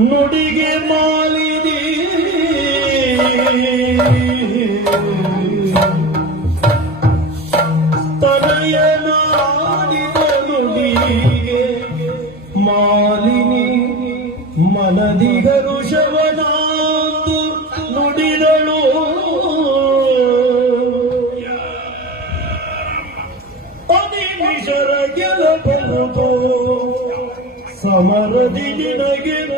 ನುಡಿಗೆ ಮಾಲಿದಿ ತನಯನಾಡಿದ ನುಡಿಗೆ ಮಾಲಿನಿ. ಮನದಿಗರು ಶವನಾಂದು ನುಡಿದಳು. ಸಮರದಿ ನಿನಗೆ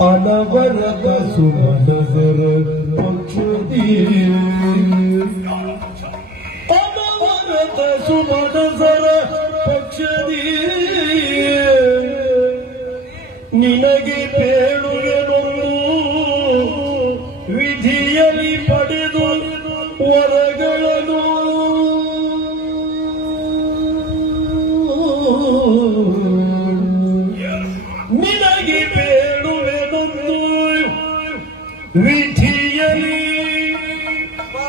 ಅನವರದ ಸುಮನಸರ ಪಕ್ಷದಿ ಅನವರದ ಸುಮನಸರ ಪಕ್ಷದಿ ನಿನಗೆ ಬೇಡುವೆನೊಂದು ವಿಧಿಯಲ್ಲಿ ಪಡೆದು ವರಗಳನ್ನು ನಿನಗೆ ವಿಧಿಯಲ್ಲಿ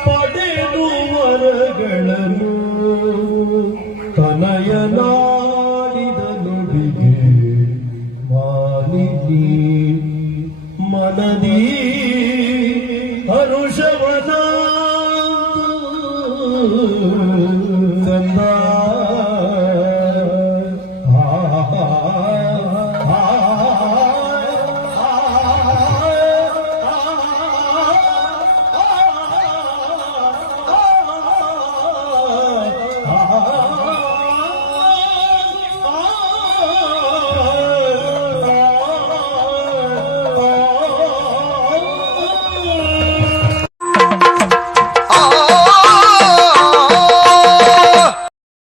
ಪಡೆದು ವರಗಳನ್ನು ತನಯನಾಡಿದ ನುಡಿಗೆ ಮಾಲಿನಿ ಮನದಿ